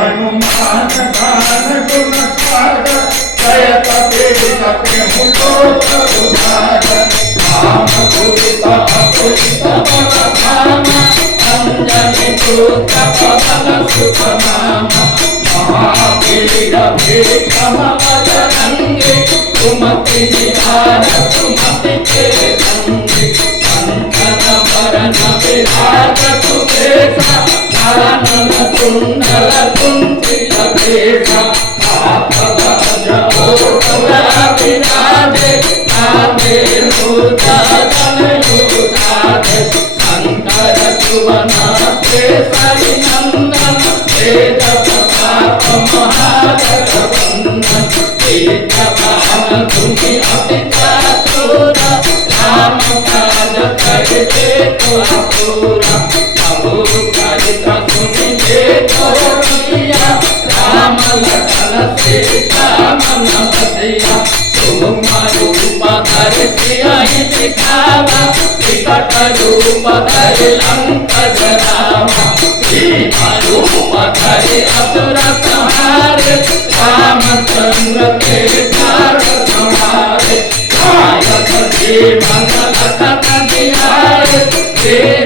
हनुमान दान गुण सागर जय कपि सके मुझो उधार राम दुरित अतुलित बल धाम अंजनी पुत्र पवन सुत नाम महावीर विक्रम बजरंगी सुमति निधान सुमति के संगी कंचन बरन विराज सुबेसा कानन कुंडल कुंचित केसा आपदाज ओढ़ विराजे कांधे मूर्ध जनेऊ शंकर सुवन केसरी नंदन तेज प्रताप महाजगवंदन तेजवान तुमि अति चातुर राम काज करते तो अपूरा प्रभु चरित सुनिए तो प्रिया राम लखन सीता मन बसिया तुम रूप धरि सियहि दिखावा विकट रूप धरि लंक जरावा भीम रूप धरि असुर संहारे रामचंद्र के काज संहारे नायक जीवन लखन जियाए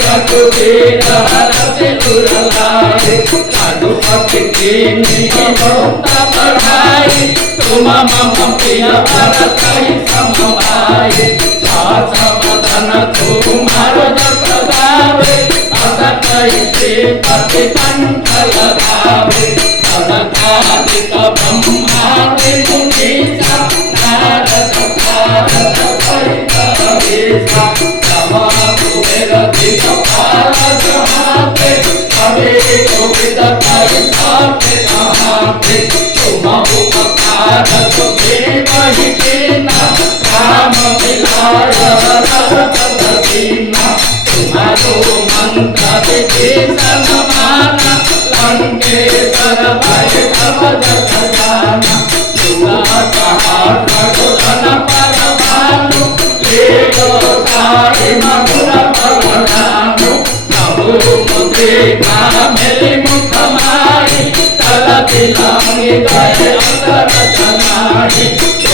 रघुवीर हरषि उर लाए रघुपति कीन्ही बहुत बड़ाई तुम मम प्रिय भरतहि सम भाई सहस्र तुम्हार जस गावे अस कहि पति कंठ लगावे सनकादिक ब्रह्मादि मुनीसा नारद सारद सहित अहिसा ब्रह्मा कुबेर दिक्पाल जहाते कवि कोविद कहि सके नहाते तुम उपकार सुग्रीवहि कीन्हा राम मिलाय रघुपति दीन्हा तुम्हारो मंत्र विभीषण माना लंकेश्वर भय सब जग जाना जुगा सहस्र जोधन पर भानु लीलो ताहि मधुर फल जानु प्रभु मुद्रिका मेलि मुख माहि चलति लांघि गए असर जनाहि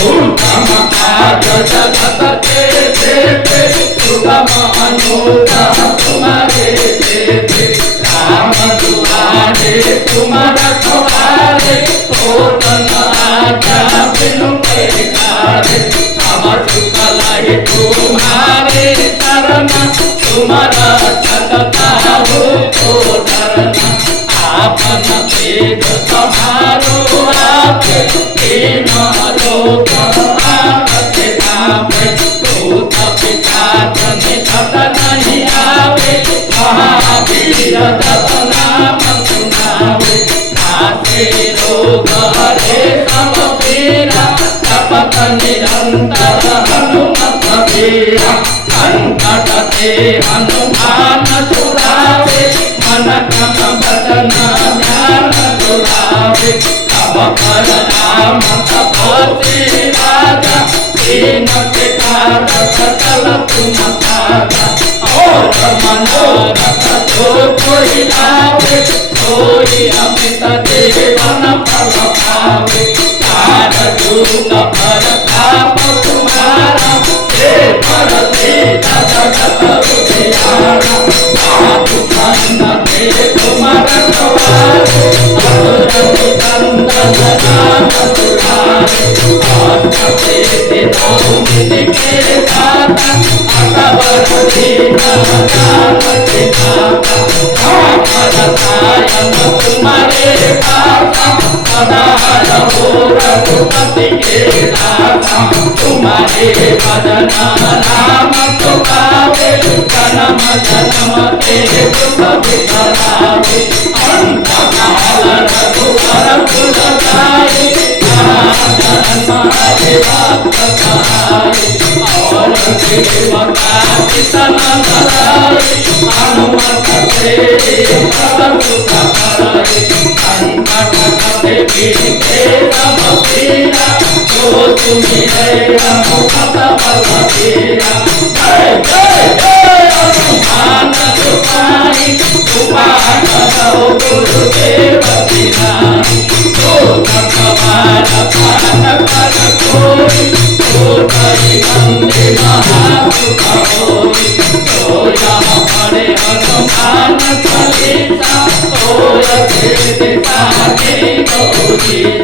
उत्तम काज जगत के देते सुगम अनुग्रह तुम्हारे देते राम दुआरे तुम रखवारे होत न आज्ञा बिनु पैगारे सब सुख लहि तुम्हारे शरण तुम रक्षक काहू को डरना आपन तेज सम्हारो आपे तीनों लोक आपके नामे भूत पिशाच निकट नहीं आवे महावीर जप नाम सुनावे नासे रोग हरे सब पीरा जपत निरंतर हनुमत वीरा संकट ते हनुमान छुड़ावे मन क्रम वचन ध्यान दुलावे सब पर राम तपस्वी राजा दीन पितार सकल तुम साजा और मनोरथ जो कोई लावे सोई अमित जीवन फल पावे चार युग पर ताप तुम्हारा हे पर सीता जगत उजियारा साधु संत के तुम रखवारे असुर निकंदन राम दुलारे अष्टपति नवमी के दाता अकबर दीना जानकी माता आपद सायन तुम्हारे दाता सदा रहो रघुपति के दाता तुम्हारे भजन नाम गावे जन्म जन्म के दुख बिसरावे अंत काल रघुवर कुल गाए हमारे भक्त सहाय और देवता किसन धराए हनुमत से सब सुख पाए संकट कटे बीते सब पीरा जो सुमिरे रघुपत बल बीरा जय जय जय हनुमान गोसाई कृपा करो गुरुदेव बिना तो भगवान पान कर कोई तो कई बंदे महासुख होई तो यहाँ पड़े हनुमान चालीसा तो दिशा के गौरी